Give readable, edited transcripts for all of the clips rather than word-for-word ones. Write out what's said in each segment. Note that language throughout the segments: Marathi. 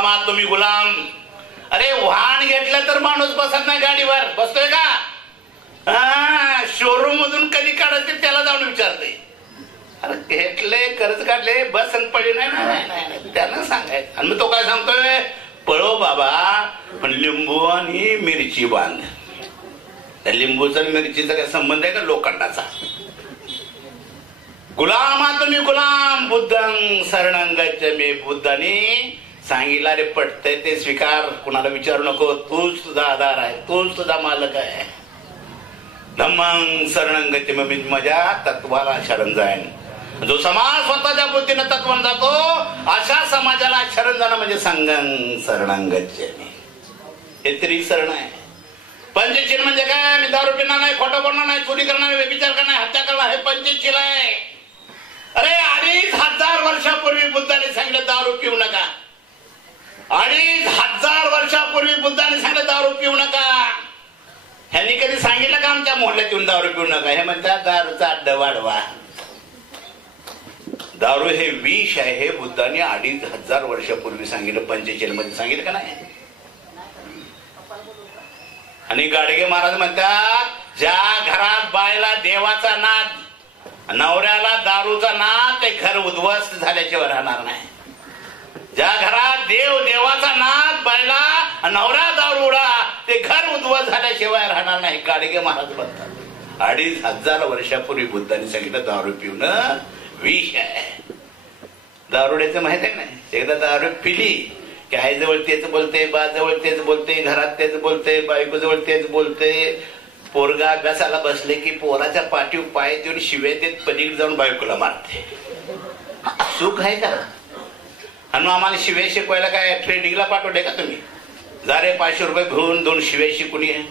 गुलामात तुम्ही गुलाम. अरे वाहन घेतलं तर माणूस बसत नाही गाडीवर, बसतोय का? शोरूम मधून कधी काढायचे त्याला जाऊन विचारते. अरे घेतले कर्ज काढले बस पडली नाही त्यानं सांगायचं. आणि मग तो काय सांगतोय, पळो बाबा पण लिंबू आणि मिरची बांध. त्या लिंबूचा मिरचीचा काय संबंध आहे का लोखंडाचा? गुलामा तुम्ही गुलाम बुद्धं शरणं गच्छामि. बुद्धाने सांगितलं रे पटतंय ते स्वीकार, कुणाला विचारू नको. तूच तुझा आधार आहे, तूच तुझा मालक आहे. धम्मं शरणं गच्छामि मी माझ्या तत्वाला शरण जाईन. जो समाज स्वतःच्या बुद्धीनं तत्वान जातो अशा समाजाला शरण जाणं म्हणजे संघं शरणं गच्छामि. हे तरी शरण आहे. पंचशील म्हणजे काय? मी दारू पिणार नाही, खोटं बोलणार नाही, चोरी करणार नाही, व्यभिचार करणार, हत्या करणार, हे पंचशील आहे. अरे 2500 वर्षापूर्वी बुद्धाने सांगितलं दारू पिऊ नका. 2500 वर्षापूर्वी बुद्धाने सांगितलं दारू पिऊ नका. ह्यांनी कधी सांगितलं का आमच्या मोहल्ल्यात येऊन दारू पिऊ नका? हे म्हणतात दारूचा अड्डा वाढवा. दारू हे विष आहे हे बुद्धाने 2500 वर्षापूर्वी सांगितलं, पंचशील मध्ये सांगितलं का नाही? आणि गाडगे महाराज म्हणतात ज्या घरात बायला देवाचा नाद, नवऱ्याला दारूचा नाद, ते घर उद्ध्वस्त झाल्याशिवाय राहणार नाही. ज्या घरात देवाचा नाद, बायला नवरा दारूडा, ते घर उद्ध्वस्त झाल्याशिवाय राहणार नाही. गाडगे महाराज म्हणतात 2500 वर्षापूर्वी बुद्धाने सांगितलं दारू पिऊन विष आहे. दारुड्याचं माहित आहे नाही, एकदा दारू पिली की आई जवळ तेच बोलते, बा जवळ तेच बोलते, घरात तेच बोलते, बायको जवळ तेच बोलते. पोरगा अभ्यासाला बसले की पोराच्या पाठीवर पाय देऊन शिव्या देत पलीकडे जाऊन बायकोला मारते. सुख आहे का? आणि आम्हाला शिव्या शिकवायला काय ट्रेनिंगला पाठवले का तुम्ही? जा रे 500 रुपये घेऊन 2 शिव्या शिकून ये.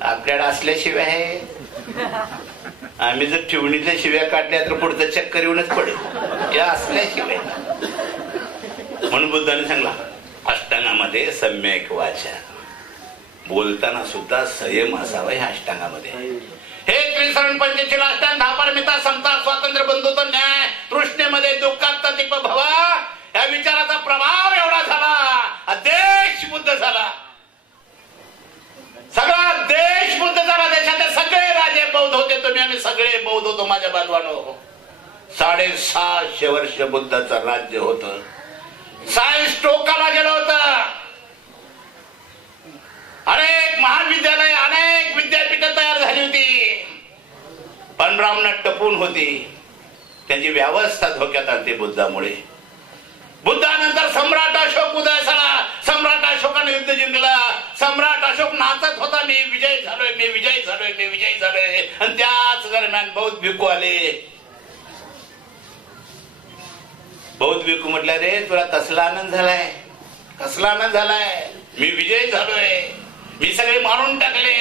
आपल्याकडे असल्या शिव्या आहे. आम्ही जर ठेवणीतल्या शिव्या काढल्या तर पुढचं चक्कर येऊनच पडेल. या असल्या शिव्या. म्हणून बुद्धाने सांगला अष्टांगामध्ये सम्यक वाचा, बोलताना सुद्धा संयम असावा. ह्या अष्टांगामध्ये हे त्रिसरण पंचशील अष्टांग, 10 पारमिता, समता, स्वातंत्र्य, बंधुत्व, न्याय, तृष्णेमध्ये दुःखात दीप भवा, या विचाराचा प्रभाव एवढा झाला, देश बुद्ध झाला. सगळा देश बुद्ध झाला. देशाचे सगळे राजे बौद्ध होते. तुम्ही आम्ही सगळे बौद्ध होतो माझ्या बांधवांनो. 750 वर्ष बुद्धाचं राज्य होतं. सायन्स टोकाला गेलं होतं. अनेक महाविद्यालय, अनेक विद्यापीठं तयार झाली होती, पण ब्राह्मण टपून होती. त्यांची व्यवस्था धोक्यात आली बुद्धामुळे. बुद्धानंतर सम्राट अशोक उदय झाला. सम्राट अशोकाने युद्ध जिंकलं. सम्राट अशोक नाचत होता, मी विजय झालोय, मी विजय झालोय, मी विजय झालोय. आणि त्याच दरम्यान बौद्ध भिक्खू आले. बौद्ध भिक्खू म्हटलं रे तुला कसला आनंद झालाय, कसला आनंद झालाय, मी विजय झालोय, मी सगळे मारून टाकले.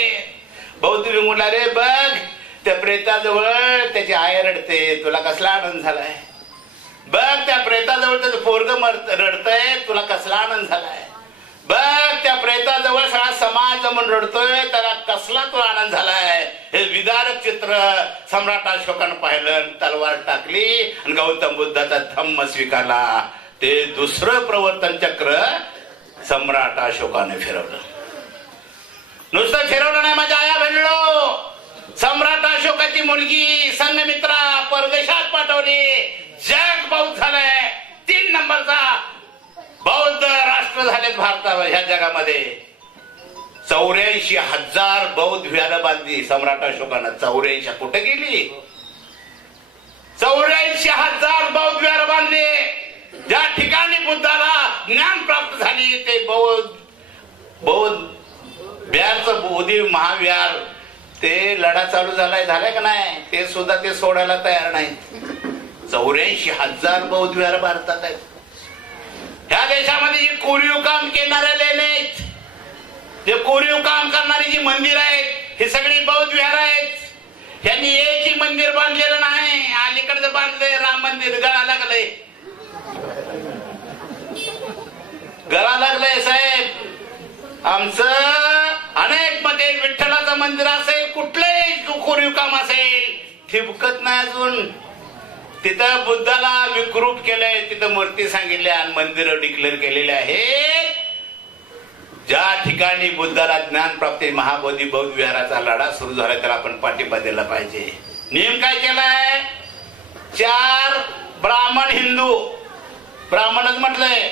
बौद्ध भिक्खू म्हटला रे बघ त्या प्रेताजवळ त्याची आई रडते, तुला कसला आनंद झालाय. बघ त्या प्रेताजवळ त्याचं पोरग रडतय, तुला कसला आनंद झालाय. बघ त्या प्रेताजवळ सगळा समाज जमून रडतोय, त्याला कसला तो आनंद झालाय. हे विदारक चित्र सम्राट अशोकानं पाहिलं, तलवार टाकली आणि गौतम बुद्धाचा धम्म स्वीकारला. ते दुसरं प्रवर्तन चक्र सम्राट अशोकाने फिरवलं. नुसतं फिरवलं नाही माझ्या आया बहिणीनो, सम्राट अशोकाची मुलगी संघमित्रा परदेशात पाठवली. जग बौद्ध झालंय. 3 नंबरचा बौद्ध राष्ट्र झालेत भारतावर. ह्या जगामध्ये 84,000 बौद्ध विहार बांधली सम्राट अशोकानं. 84 कुठे गेली? 84,000 बौद्ध विहार बांधले. ज्या ठिकाणी बुद्धाला ज्ञान प्राप्त झाली ते बौद्ध विहारचं बोधी महाविहार, ते लढा चालू झालाय का नाही, ते सुद्धा ते सोडायला तयार नाही. 84,000 बौद्ध विहार भारतात आहेत. ह्या देशामध्ये जी कोरीव काम करणारे नाहीत, जे कोरीव काम करणारी जी मंदिर आहेत ही सगळी बौद्ध विहार आहेत. यांनी एकही मंदिर बांधलेलं नाही. अलीकडचं बांधलंय राम मंदिर, गळा लागलंय, गळा लागलंय साहेब. आमचं अनेक मध्ये विठ्ठलाचं मंदिर असेल, कुठलंही कोरीव काम असेल, ठिबकत नाही अजून. तिथं बुद्धाला विकृप केलंय, तिथं मूर्ती सांगितल्या आणि मंदिरं डिक्लेअर केलेले आहेत. ज्या ठिकाणी बुद्धाला ज्ञान प्राप्ती महाबोधी बौद्ध विहाराचा लढा सुरू झाला त्याला आपण पाठिंबा दिला पाहिजे. नियम काय केलाय? 4 ब्राह्मण हिंदू, ब्राह्मणच म्हटलंय,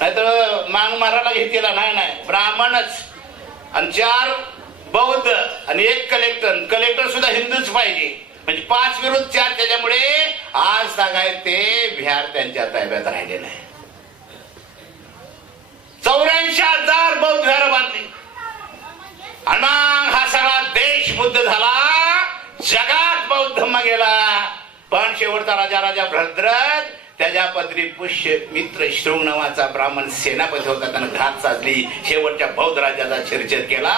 नाहीतर मांग मारायला घेतलेला नाही, ब्राह्मणच, आणि 4 बौद्ध आणि 1 कलेक्टर. कलेक्टर सुद्धा हिंदूच पाहिजे, म्हणजे 5 विरुद्ध 4. त्याच्यामुळे आज तागायत ते विहार त्यांच्या ताब्यात राहिलेलं आहे. 84,000 बौद्ध विहार बांधली आणि हा सगळा देश बुद्ध झाला, जगात बौद्ध धम्म गेला. पण शेवटचा राजा भद्रथ त्याच्या पदरी पुष्य मित्र शृंग नावाचा ब्राह्मण सेनापती होता, त्यानं घात साधली, शेवटच्या बौद्ध राजाचा शिरछेद केला.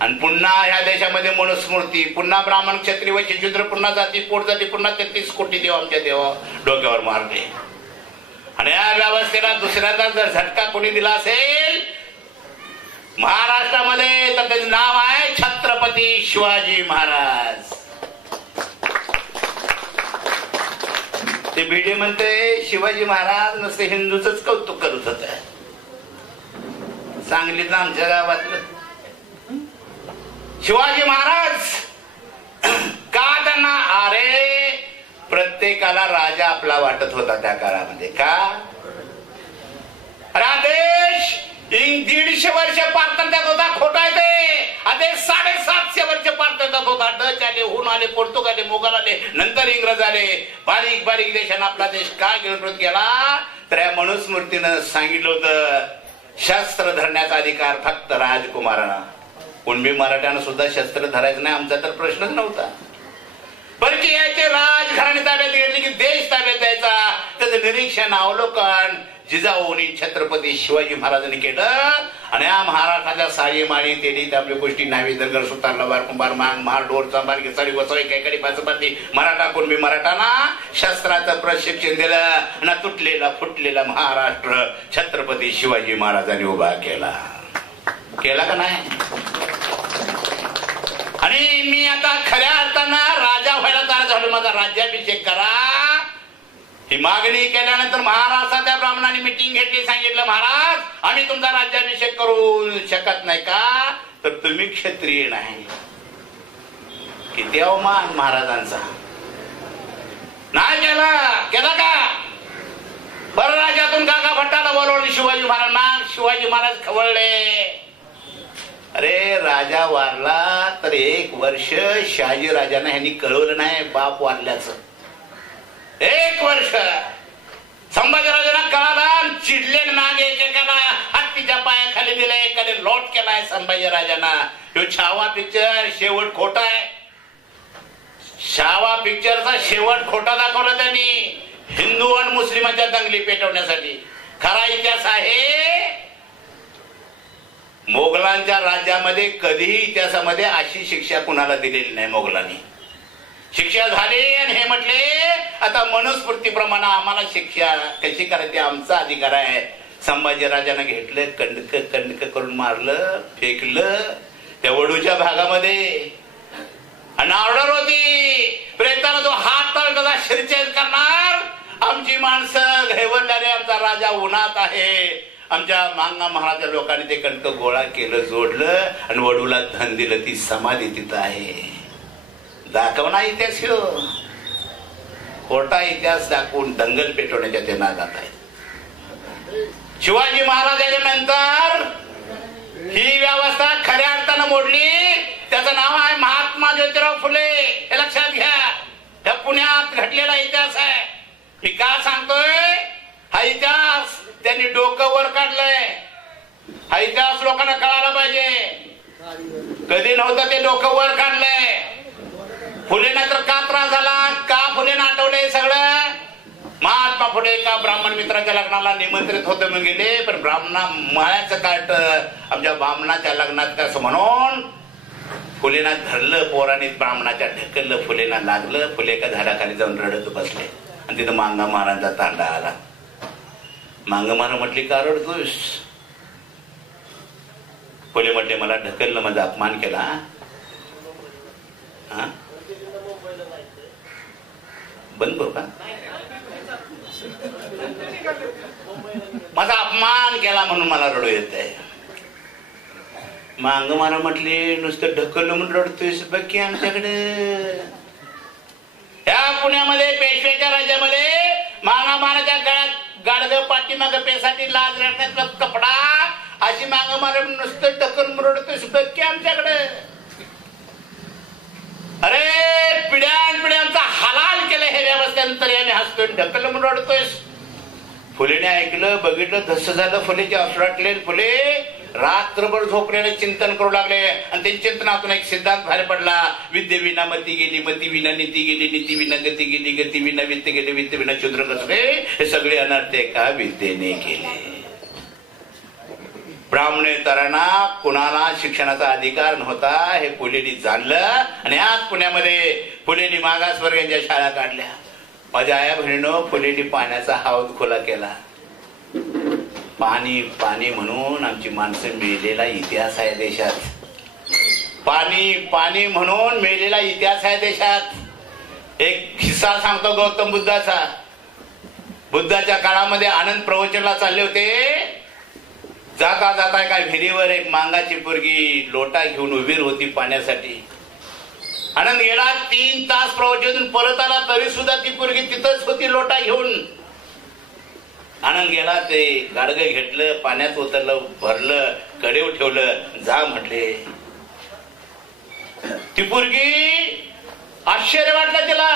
आणि पुन्हा ह्या देशामध्ये मनुस्मृती, पुन्हा ब्राह्मण क्षत्रिय वैश्य शूद्र, पुन्हा जाती पोट जाती, पुन्हा 33 कोटी देव आमच्या देवा डोक्यावर मारले. आणि या व्यवस्थेला दुसऱ्यांदा जर झटका कोणी दिला असेल महाराष्ट्रामध्ये तर त्याचं नाव आहे छत्रपती शिवाजी महाराज. ते भिडे म्हणते शिवाजी महाराज नसते हिंदूच कौतुक करत होत. सांगलीत आमच्या गावातलं शिवाजी महाराज का त्यांना, अरे प्रत्येकाला राजा आपला वाटत होता त्या काळामध्ये. का? अरे देश 150 वर्ष पारतंत्र्यात होता, खोटा आहे ते. आदेश 750 वर्ष पारतंत्र्यात होता. डच आले, हुन आले, पोर्तुगाल आले, मोगल आले, नंतर इंग्रज आले. बारीक बारीक देशाने आपला देश का गिळकृत केला? तर या मनुस्मृतीनं सांगितलं होतं शस्त्र धरण्याचा अधिकार फक्त राजकुमारांना. कुणबी मराठ्यानं सुद्धा शस्त्र धरायचं नाही, आमचा तर प्रश्नच नव्हता. परकी यायचे राजघराणे ताब्यात घेतले की देश ताब्यात द्यायचा. त्याचं निरीक्षण अवलोकन जिजाऊनी छत्रपती शिवाजी महाराजांनी केलं. आणि या महाराष्ट्राच्या साडी माळी तेली आपल्या गोष्टी नावी दरगर सुतार लवार कुंभार मांग महार डोर चांबार साडी वसवाई कैकडी पाचपाती मराठा कुणबी मराठाना शस्त्राचं प्रशिक्षण दिलं आणि तुटलेला फुटलेला महाराष्ट्र छत्रपती शिवाजी महाराजांनी उभा केला. केला का नाही? आणि मी आता खऱ्या अर्थानं राजा व्हायला तयार झालो, माझा राज्याभिषेक करा ही मागणी केल्यानंतर महाराष्ट्राच्या ब्राह्मणांनी मिटिंग घेतली. सांगितलं महाराज आम्ही तुमचा राज्याभिषेक करू शकत नाही का? तर तुम्ही क्षत्रिय नाही. किती अवमान महाराजांचा. नाही केला का? बरं राज्यातून काका भट्टाला बोलवलं शिवाजी महाराजांना. शिवाजी महाराज खवळले. अरे राजा वारला तर 1 वर्ष शहाजी राजांना ह्यांनी कळवलं नाही बाप वारल्याचं. 1 वर्ष संभाजीराजांना कळाला, चिडले नाग एकेकाला हत्तीच्या पायाखाली दिले, एकाने लोट केलाय संभाजीराजांना. तो छावा पिक्चर शेवट खोटा आहे. छावा पिक्चरचा शेवट खोटा दाखवला त्यांनी हिंदू आणि मुस्लिमांच्या दंगली पेटवण्यासाठी. खरा इतिहास आहे मोगलांच्या राज्यामध्ये कधीही इतिहासामध्ये अशी शिक्षा कुणाला दिलेली नाही. मोगलांनी शिक्षा झाली आणि हे म्हटले आता मनुस्मृतीप्रमाणे आम्हाला शिक्षा कशी करायची आमचा अधिकार आहे. संभाजीराजांना घेतलं, कंडक करून मारलं, फेकलं त्या वडूच्या भागामध्ये. आणि ऑर्डर होती प्रेताला जो हात तळ त्याचा शिरछेद करणार. आमची माणसं घेवडणारे, आमचा राजा उन्हात आहे. आमच्या मांगा महाराजा लोकांनी ते कंटक गोळा केलं, जोडलं आणि वडूला धन दिलं. ती समाधी तिथं आहे. दाखवणा इतिहास ह्यो खोटा इतिहास दाखवून दंगल पेटवण्याच्या ते नादात आहे. शिवाजी महाराजांच्या नंतर ही व्यवस्था खऱ्या अर्थानं मोडली. त्याचं नाव आहे महात्मा ज्योतिराव फुले. हे लक्षात घ्या. त्या पुण्यात घडलेला इतिहास आहे. मी का सांगतोय? हा इतिहास त्यांनी डोकं वर काढलंय. हा इतिहास लोकांना कळायला पाहिजे. कधी नव्हतं ते डोकं वर काढलंय. फुलेना तर का त्रास झाला? का फुलेना आठवलंय सगळं? महात्मा फुले का ब्राह्मण मित्राच्या लग्नाला निमंत्रित होते म्हणून गेले, पण ब्राह्मणा माळ्याचं काट आमच्या ब्राह्मणाच्या लग्नात कसं म्हणून फुलेना धरलं. पोराने ब्राह्मणाच्या ढकललं, फुलेना लागलं. फुले का झाडाखाली जाऊन रडत बसले आणि तिथं मांगा महाराजांचा तांडा आला. मांगा महाराज म्हटली का रडतोस? फुले म्हटले मला ढकललं, माझा अपमान केला. बंद करू का? माझा अपमान केला म्हणून मला रडू येत आहे. मांग मला म्हटले नुसतं ढकललं म्हणून रडतोयस बघ की आमच्याकडे. या पुण्यामध्ये पेशव्याच्या राज्यामध्ये मानाच्या गळ्यात गाडग पाठीमाग पेसाठी लाज रडण्याचा कपडा अशी मांग मार नुसतं ढकल रडतोयस बघ की आमच्याकडे. अरे पिढ्यांचा हलाल केलं हे व्यवस्थेनंतर याने हसतोय ढकल म्हणून रडतोयस. फुलेने ऐकलं बघितलं धस झालं. फुलेचे अश्राटले फुले रात्रभर झोपलेले चिंतन करू लागले आणि ते चिंतनातून एक सिद्धांत बाहेर पडला. विद्ये विना मती गेली, मती विना नीती गेली, नीती विना गती गेली, गती विना वित्त गेले, वित्त विना शूद्र कसले. हे सगळे अनर्थ एका विद्येने केले. ब्राह्मणेतरांना कुणाला शिक्षणाचा अधिकार नव्हता हे फुलेनी जाणलं आणि आज पुण्यामध्ये फुलेनी मागासवर्गीयांच्या शाळा काढल्या. माझ्या आया बहिणीनं फुलेनी पाण्याचा हौद खुला केला. पाणी पाणी म्हणून आमची माणसं मेलेला इतिहास आहे देशात. पाणी पाणी म्हणून मेलेला इतिहास आहे देशात. एक किस्सा सांगतो गौतम बुद्धाचा. बुद्धाच्या काळामध्ये आनंद प्रवचनाला चालले होते. जाता जाता एका विहिरीवर एक मांगाची पोरगी लोटा घेऊन उभी होती पाण्यासाठी. आनंद गेला 3 तास प्रवचन परत आला तरी सुद्धा ती पोरगी तिथंच होती लोटा घेऊन. आनंद गेला ते गाडगं घेतलं पाण्यात उतरलं भरलं कडेव ठेवलं जा म्हटले. ती पोरगी आश्चर्य वाटलं तिला.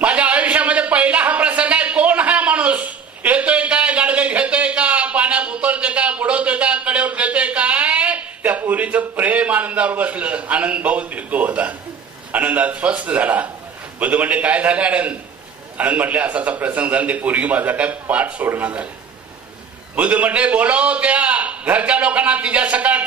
माझ्या आयुष्यामध्ये पहिला हा प्रसंग आहे. कोण हा माणूस? येतोय काय गाडगं घेतोय का पाण्यात उतरतोय का बुडवतोय का कडेवर घेतोय काय? त्या पोरीचं प्रेम आनंदावर बसलं. आनंद बहुत भिक्खू होता. आनंद अस्वस्थ झाला. बुद्ध म्हणले काय झालं आनंद? आनंद म्हटले असाचा प्रसंग झाला. ते पोरगी माझा काय पाठ सोडणार झाला. बुद्ध म्हटले बोलव त्या घरच्या लोकांना तिच्या सकट.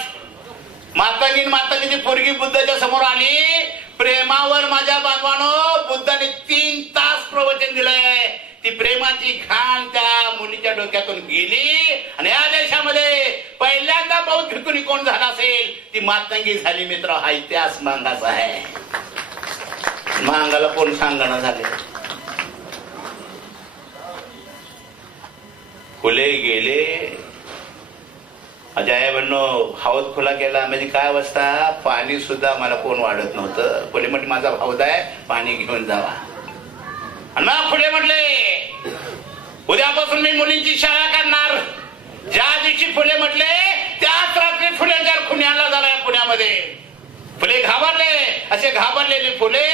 मातांगी पोरगी बुद्धाच्या समोर आली. प्रेमावर माझ्या बांधवानो बुद्धाने 3 तास प्रवचन दिलंय. ती प्रेमाची खाण त्या मुलीच्या डोक्यातून गेली आणि या देशामध्ये पहिल्यांदा बौद्ध भिक्खुनी कोण झाला असेल ती मातंगी झाली. मित्र हा इतिहास मांगाचा आहे. मांगाला कोण सांगणं झाले. फुले गेले. माझ्या आई म्हणणं हौद खुला केला म्हणजे काय अवस्था. पाणी सुद्धा मला कोण वाढत नव्हतं. फुले म्हटले माझा हौद आहे पाणी घेऊन जावा. आणि मग फुले म्हटले उद्यापासून मी मुलींची शाळा करणार. ज्या दिवशी फुले म्हटले त्याच रात्री फुलेंच्या खुनी आणला झाला पुण्यामध्ये. फुले घाबरले. असे घाबरलेले फुले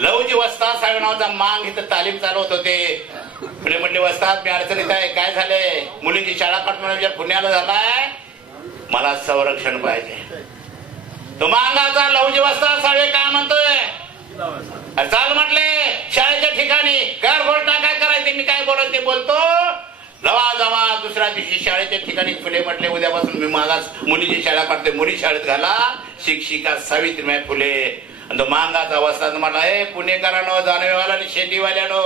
लवजी वस्ताद साहेब नावाचा मांग इथं तालीम चालवत होते. फुले म्हटले वस्ताद मी अडचणीत आहे. काय झालंय? मुलींची शाळा काढून पुण्याला झालाय. मला संरक्षण पाहिजे. तो मांगाचा लवजी वस्ताद साहेब काय म्हणतोय? चाल म्हटले शाळेच्या ठिकाणी घर घोषणा काय करायचे मी काय बोलत ते बोलतो. लवा जमा दुसऱ्या दिवशी शाळेच्या ठिकाणी फुले म्हटले उद्यापासून मी मागास मुलीची शाळा काढते. मुली शाळेत घाला. शिक्षिका सावित्रीबाई फुले. आणि तो मांगाचा वस्ताद म्हटला हे पुणेकरांनो जानवेवाला आणि शेतीवाल्यानो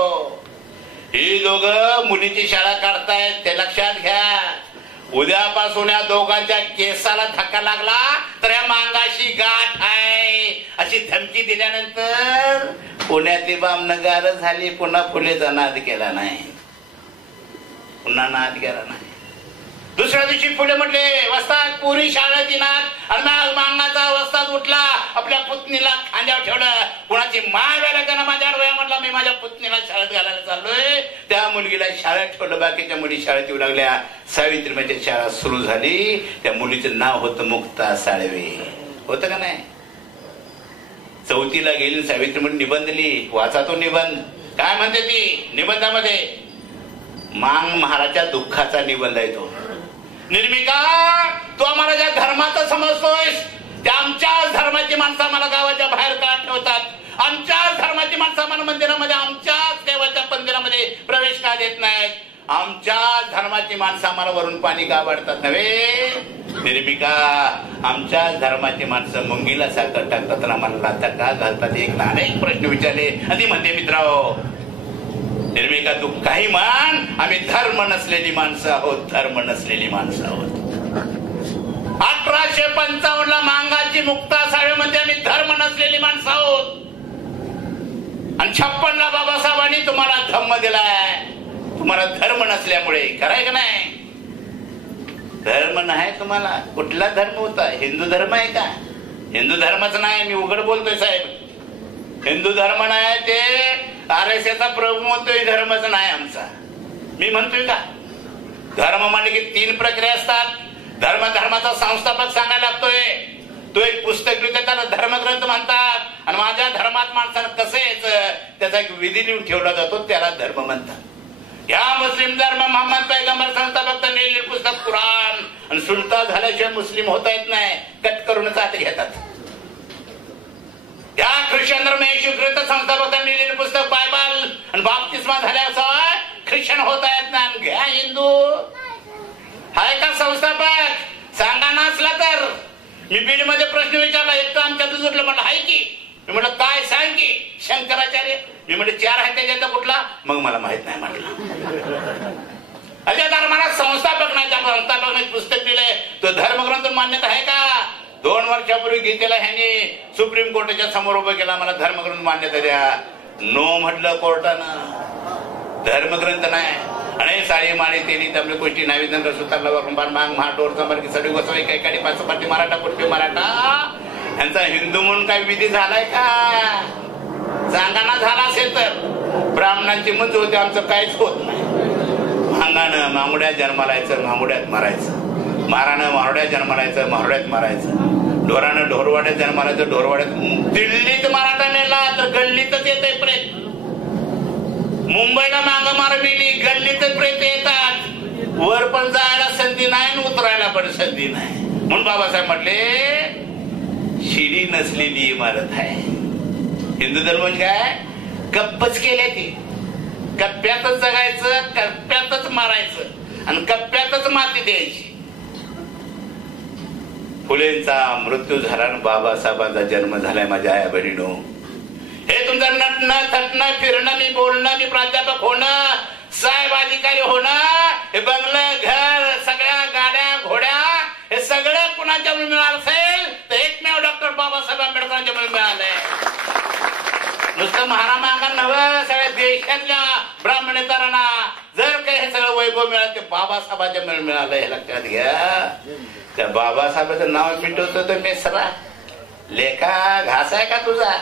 ही दोघं मुलीची शाळा काढतायत ते लक्षात घ्या. उद्यापासून या दोघांच्या केसाला धक्का लागला तर या मांगाशी गाठ आहे अशी धमकी दिल्यानंतर पुण्याची बामनगार झाली. पुन्हा फुलेचा नाद केला नाही. पुन्हा नाद केला नाही. दुसऱ्या दिवशी फुले म्हटले वस्ताद पुरी शाळेची नाद. आणि मांगाचा वस्ताद उठला आपल्या पुतणीला खांद्यावर ठेवलं. कुणाची माय वेळा त्यांना माझ्या डोळ्या म्हटला मी माझ्या पुतणीला शाळेत घालायला चाललोय. त्या मुलगीला शाळेत ठेवलं. बाकीच्या मुली शाळेत येऊ लागल्या. सावित्रीबाईची शाळा सुरू झाली. त्या मुलीचं नाव होतं मुक्ता साळवे. होतं का नाही? 4थीला गेली सावित्री म्हणून निबंध लिही. वाचा तो निबंध. काय म्हणते ती निबंधामध्ये? मांग महाराजच्या दुःखाचा निबंध आहे तो. निर्मिका तू आम्हाला ज्या धर्माचा समजतोयस त्या आमच्याच धर्माची माणसं आम्हाला गावाच्या बाहेर का ठेवतात? आमच्याच धर्माची माणसं आम्हाला मंदिरामध्ये आमच्याच देवाच्या मंदिरामध्ये प्रवेश का देत नाहीत? आमच्याच धर्माची माणसं आम्हाला वरून पाणी का वाढतात नव्हे? निर्मिका आमच्याच धर्माची माणसं मुंगीला साखर टाकतात आणि आम्हाला लाथा का घालतात? एक अनेक प्रश्न विचारले आणि म्हणे मित्रांनो निर्मिका तू काही मान आम्ही धर्म नसलेली माणसं आहोत. धर्म नसलेली माणसं आहोत. 1855 ला मांगाची मुक्ता साळवे मध्ये आम्ही धर्म नसलेली माणसं आहोत. आणि 56ला बाबासाहेबांनी तुम्हाला धम्म दिलाय, तुम्हाला धर्म नसल्यामुळे. खरंय का नाही? धर्म नाही तुम्हाला. कुठला धर्म होता? हिंदू धर्म आहे का? हिंदू धर्मच नाही. मी उघड बोलतोय साहेब, हिंदू धर्म नाही. ते RSS चा प्रभू म्हणतोय धर्मच नाही आमचा. मी म्हणतोय का? धर्म म्हणजे की 3 प्रक्रिया असतात. धर्माचा संस्थापक सांगायला लागतोय. तो एक पुस्तक लिहितो, त्याला धर्मग्रंथ म्हणतात. आणि माझ्या धर्मात माणसानं कसं यायचं त्याचा एक विधी लिहून ठेवला जातो, त्याला धर्म म्हणतात. या मुस्लिम धर्म मोहम्मद पैगंबर संस्थापक लिहिलेले पुस्तक कुराण आणि सुलता झाल्याशिवाय मुस्लिम होता येत नाही. कट करूनच आत घेतात. या ख्रिश्चन धर्म येशू ख्रिस्त संस्थापकांनी लिहिलेले पुस्तक बायबल आणि बाप्तिस्मा झाल्याशिवाय ख्रिश्चन होता येत नाही. घ्या हिंदू. हाय का संस्थापक? सांगा नसला तर. मी बीड मध्ये प्रश्न विचारला, एक तर आमच्या दुजूरला म्हटलं हाय की. मी म्हटलं काय सांग की. शंकराचार्य. मी म्हटलं 4 आहे त्याच्यात कुठला? मग मला माहित नाही म्हटलं. अशा धर्माला संस्थापक नाही, त्या संस्थापक नाही पुस्तक दिलंय. तो धर्मग्रंथ मान्यता आहे का? 2 वर्षापूर्वी गीतेला ह्याने सुप्रीम कोर्टाच्या समोर उभं केला, मला धर्मग्रंथ मान्यता द्या. नो म्हटलं कोर्टानं. धर्मग्रंथ नाही. आणि साडी माळी तेली तबले गोष्टी नाविदंद्र सुतारला वाकुंबार मांग महाटोर समर सडी गोसवाई काही काडी पाचपाटी मराठा पुरपी मराठा. यांचा हिंदू म्हणून काही विधी झालाय का? सांगाना झाला असेल तर. ब्राह्मणांची मंज होते, आमचं काहीच होत नाही. भांगानं मामुड्यात जन्माला यायचं, मामुड्यात मारायचं. मारानं मारुड्यात जन्माला यायचं, मारुड्यात मारायचं. ढोरानं ढोरवाड्यात जन्माला यायचं, ढोरवाड्यात. दिल्लीत मराठा मेला तर गल्लीतच येतंय प्रेत. मुंबईला माग मारविली, गल्लीतच प्रेत येतात. वर पण जायला संधी नाही आणि उतरायला पण संधी नाही. म्हणून बाबासाहेब म्हटले शिडी नसलेली इमारत आहे. हिंदू धर्म म्हणजे काय? कप्पच केले ती. कप्प्यातच जगायचं, कप्प्यातच मारायचं आणि कप्प्यातच माती द्यायची. फुलेंचा मृत्यू झाला आणि बाबासाहेबांचा जन्म झालाय. माझ्या आया बहिणीनो, हे तुमचं नटणं थटणं फिरणं, मी बोलणं, मी प्राध्यापक होणं, साहेब अधिकारी होणं, हे बंगलं घर सगळ्या गाड्या घोड्या हे सगळं कुणाच्या मिळालं असेल तर एकमेव डॉक्टर बाबासाहेब आंबेडकरांच्या मिळालंय. नुसतं महारामांना नव्हे, सगळ्या देशातल्या ब्राह्मणेतरांना जर काही हे सगळं वैभव मिळालं ते बाबासाहेबांच्या मिळालं. हे लक्षात घ्या. त्या बाबासाहेबांचं नाव मिटवतो तर मेसरा लेखा घास आहे का तुझा?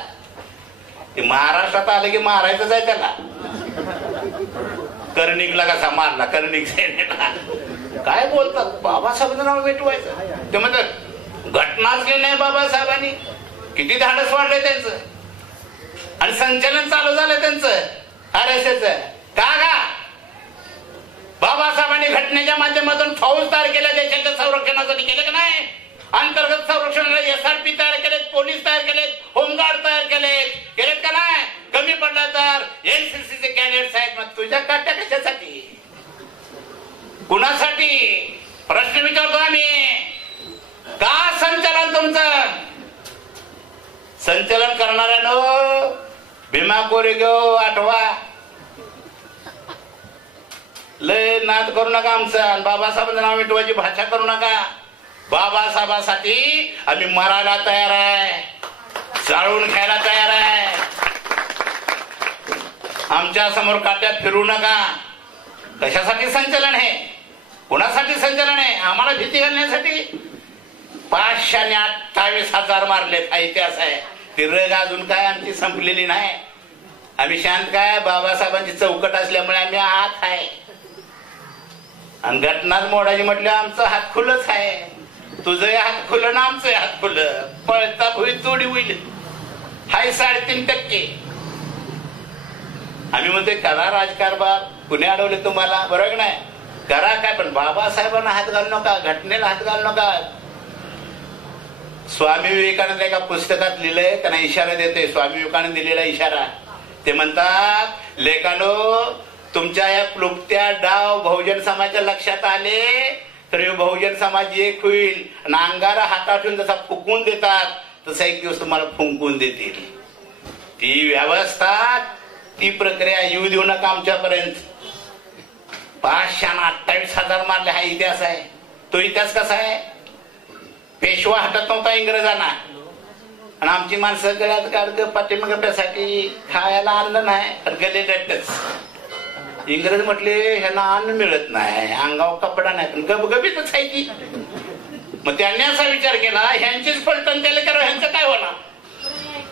महाराष्ट्रात आलं की मारायचंच आहे त्याला. कर्णिकला कसा मारला, कर्णिक सेनेला. काय बोलतात? बाबासाहेबांचं नाव मिटवायचं. ते म्हणतात घटनाच केली नाही बाबासाहेबांनी. किती धाडस वाढलंय त्यांचं. आणि संचलन चालू झालंय त्यांचं RSS. का बाबासाहेबांनी घटनेच्या माध्यमातून फौज तयार केल्या, देशाच्या संरक्षणासाठी केलं का नाही? अंतर्गत संरक्षणाला SRP तयार केलेत, पोलीस तयार केलेत, होमगार्ड तयार केलेत का नाही? कमी पडला तर NCCचे कॅडेट्स आहेत. मग तुझ्या काट्या कशासाठी? कुणासाठी? प्रश्न विचारतो आम्ही. का संचलन तुमचं? संचलन करणाऱ्यानो भीमा कोरेगाव आठवा. लय नाद करू नका आमचा. बाबासाहेबांचं नाव मिटवायची भाषा करू नका. बाबासाहेबांसाठी आम्ही मरायला तयार आहे, जाळून खायला तयार आहे. आमच्या समोर काट्यात फिरू नका. कशासाठी संचलन आहे? कोणासाठी संचलन आहे? आम्हाला भीती घालण्यासाठी. 528,000 मारलेत. हा इतिहास आहे. ती रग अजून काय आमची संपलेली नाही. आम्ही शांत काय? बाबासाहेबांची चौकट असल्यामुळे आम्ही आत आहे. आणि घटनाच मोडायची म्हटलं आमचं हात खुलच आहे. तुझं हात खुलं ना आमचं हात खुलं. पळता होईल चोडी होईल. हाय 3.5%. आम्ही म्हणतोय करा राजकारभार. कुणी अडवले तुम्हाला? बरोबर नाही? करा काय, पण बाबासाहेबांना हात घालू नका, घटनेला हात घालू नका. स्वामी विवेकानंद एका पुस्तकात लिहिलंय, त्यांना इशारा देतोय. स्वामी विवेकानंद दिलेला इशारा. ते म्हणतात लेखानो, तुमच्या या क्लुप्त्या डाव बहुजन समाजाच्या लक्षात आले तर बहुजन समाज एक होईल. आणि अंगारा हातातून जसा फुकवून देतात तसा एक दिवस तुम्हाला फुंकून देतील. ती व्यवस्था, ती प्रक्रिया येऊ देऊ नका आमच्यापर्यंत. 528,000 मारले. हा इतिहास आहे. तो इतिहास कसा आहे? पेशवा हटत नव्हता इंग्रजांना. आणि आमची माणसं गळ्यात गाडगं पाठीमागप्यासाठी खायला अन्न नाही तर गले लटच. इंग्रज म्हटले ह्यांना अन्न मिळत नाही, अंगावर कपडा नाही, पण गबगबीतच आहे की. मग त्यांनी असा विचार केला ह्यांचीच पलटण त्याला करा, ह्यांचं काय होणार.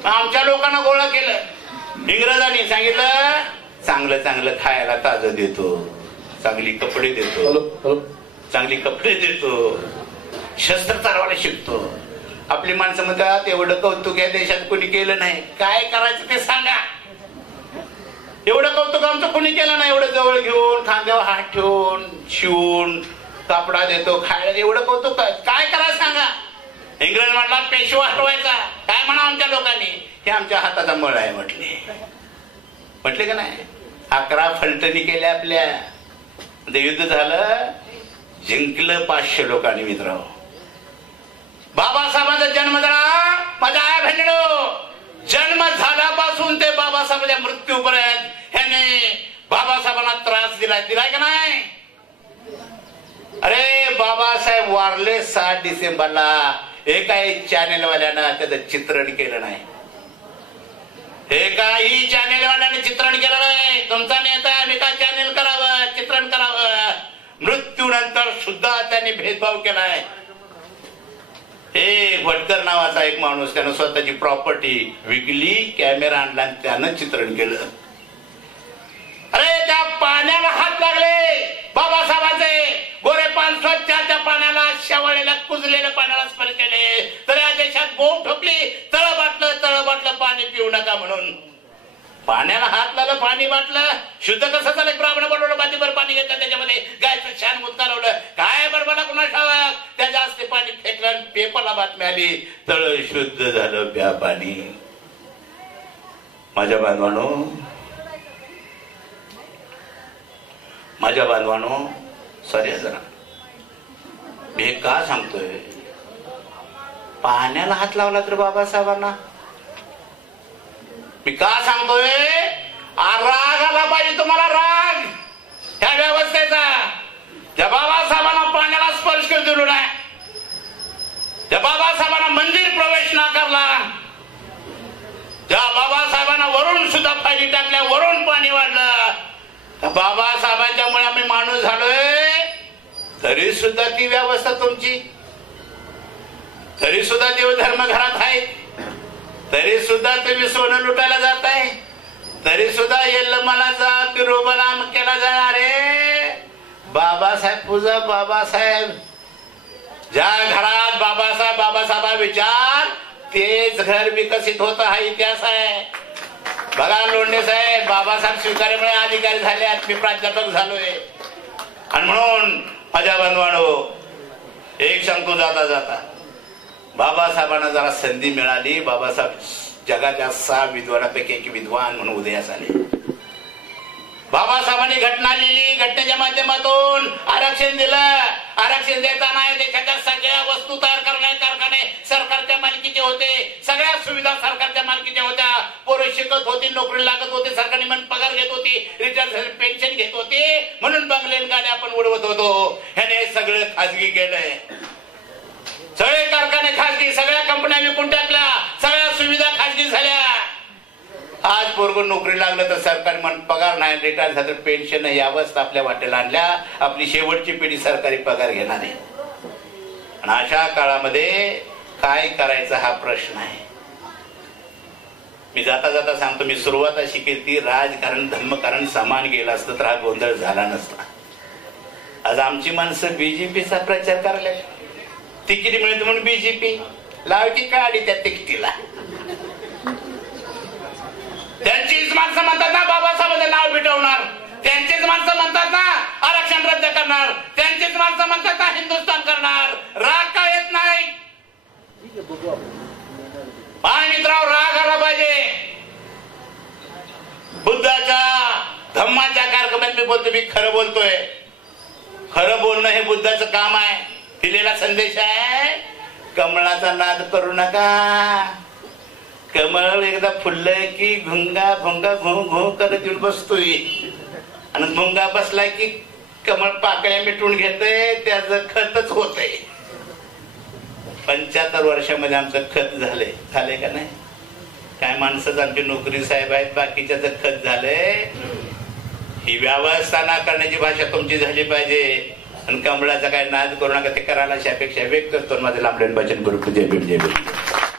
आमच्या लोकांना गोळा केलं. इंग्रजांनी सांगितलं चांगलं चांगलं खायला ताजं देतो, चांगली कपडे देतो, चांगली कपडे देतो, शस्त्र चालवायला शिकतो. आपली माणसं म्हणतात एवढं कौतुक या देशात कोणी केलं नाही, काय करायचं ते सांगा. एवढं कौतुक आमचं कोणी केलं नाही. एवढं जवळ घेऊन खांद्यावर हात ठेवून शिवून कपडा देतो खायला, एवढं कौतुक काय करायचं सांगा. इंग्रज म्हटला पेशवा हटवायचा. काय म्हणा आमच्या लोकांनी, हे आमच्या हाताचा मळ आहे म्हटले का नाही. 11 फलटणी केल्या आपल्या. युद्ध झालं, जिंकलं 500 लोकांनी. मित्र बाबासाहेबांचा जन्म झाला. माझ्या आया बहिणीनो, जन्म झाल्यापासून ते बाबासाहेबांच्या मृत्यूपर्यंत ह्याने बाबासाहेबांना त्रास दिलाय का नाही. अरे बाबासाहेब वारले 7 डिसेंबरला. एकाही चॅनेलवाल्यानं त्याचं चित्रण केलं नाही. एकाही चॅनेलवाल्याने चित्रण केलं नाही. तुमचा नेता मी का चॅनेल करावं, चित्रण करावं. मृत्यूनंतर सुद्धा त्यांनी भेदभाव केलाय. हे भटकर नावाचा एक माणूस, त्यानं स्वतःची प्रॉपर्टी विकली, कॅमेरा आणला आणि त्यानं चित्रण केलं. अरे त्या पाण्याला हात लागले बाबासाहेबांचे. गोरे पान स्वच्छाच्या पाण्याला, शेवाळेला कुजलेल्या पाण्याला स्पर्श केले. तर या देशात बोंब ठोकली, तळ बाटलं पाणी पिऊ नका म्हणून. पाण्याला हात लागलं, पाणी बाटलं. शुद्ध कसं झालं. ब्राह्मण बनवलं, बातीभर पाणी घेतलं, त्याच्यामध्ये गायचं छान मुद्दा लावलं. काय बडबडा कुणा ठावा, त्या जास्त पाणी फेकलं. पेपरला बातमी आली, तळ शुद्ध झालं, प्या पाणी. माझ्या बांधवानो सॉरी जरा हे का सांगतोय. पाण्याला हात लावला तर बाबासाहेबांना मी का सांगतोय. राग आला पाहिजे तुम्हाला, राग ह्या व्यवस्थेचा. ज्या बाबासाहेबांना पाण्याला स्पर्श दिलो नाही, त्या बाबासाहेबांना मंदिर प्रवेश नाकारला, ज्या बाबासाहेबांना वरून सुद्धा फायली टाकल्या, वरून पाणी वाढलं, त्या बाबासाहेबांच्यामुळे आम्ही माणूस झालोय. तरी सुद्धा ती व्यवस्था तुमची, तरी सुद्धा देवधर्म घरात आहेत, तरी सुद्धा तुम्ही सोनं लुटायला जाताय, तरी सुद्धा येल्लमाला जा, पिरोबाला केला जा. अरे बाबासाहेब पूजा, बाबासाहेब ज्या घरात बाबासाहेब विचार, तेच घर विकसित होत. हा इतिहास आहे. बघा लोंढे साहेब बाबासाहेब स्वीकार्यामुळे अधिकारी झाले, मी प्राध्यापक झालोय. आणि म्हणून माझ्या बांधवांनो एक सांगतो जाता जाता, बाबासाहेबांना जरा संधी मिळाली. बाबासाहेब जगाच्या 6 विद्वानापैकी एक विद्वान म्हणून उदयास आले. बाबासाहेबांनी घटना लिहिली, घटनेच्या माध्यमातून आरक्षण दिलं. आरक्षण देताना देशाच्या सगळ्या वस्तू तयार करणारे कारखाने सरकारच्या मालकीचे होते, सगळ्या सुविधा सरकारच्या मालकीच्या होत्या. पोरं शिकत होती, नोकरी लागत होती, सरकारने म्हणून पगार घेत होती, रिटायर झाले पेन्शन घेत होते, म्हणून बंगले गाड्या आपण उडवत होतो. ह्याने सगळं खाजगी केलंय. सगळे कारखाने खाजगी, सगळ्या कंपन्या विकून टाकल्या, सगळ्या सुविधा खाजगी झाल्या. आज पोरग नोकरी लागलं तर सरकारी म्हणून पगार नाही, रिटायर झालं तर पेन्शन नाही. या अवस्था आपल्या वाटेला आणल्या. आपली शेवटची पिढी सरकारी पगार घेणार आहे. आणि अशा काळामध्ये काय करायचं हा प्रश्न आहे. मी जाता जाता सांगतो, मी सुरुवात अशी केली, राजकारण धर्मकारण समान गेलं असतं तर हा गोंधळ झाला नसता. आज आमची माणसं बीजेपीचा प्रचार करायला, तिकीट मिळते म्हणून बीजेपी लावायची काढी त्या तिकिटीला. त्यांचीच माणसं म्हणतात ना बाबासाहेबांचं नाव मिटवणार, त्यांचीच माणसं म्हणतात ना आरक्षण रद्द करणार, त्यांचीच माणसं म्हणतात ना हिंदुस्थान करणार. राग का येत नाही. मित्रांनो राग आला पाहिजे. बुद्धाच्या धम्माच्या कार्यक्रमात मी बोलतो, मी खरं बोलतोय. खरं बोलणं हे बुद्धाचं काम आहे. दिलेला संदेश आहे, कमळाचा नाद करू नका. कमळ एकदा फुललंय की घुंगा भुंगा घू घू करत येऊन बसतोय, आणि भुंगा बसलाय की कमळ पाकळ्या मिटून घेतय, त्याचं खतच होतय. 75 वर्षामध्ये आमचं खत झाले का नाही? काय माणसंच आमची नोकरी साहेब आहेत, बाकीच्याच खत झालंय. ही व्यवस्था ना करण्याची भाषा तुमची झाली पाहिजे. आणि कमळाचा काय नाद करू नका, ते करायला अपेक्षा व्यक्त करतो. माझे लांबडे वाचन करू. जय भीम, जय भीम.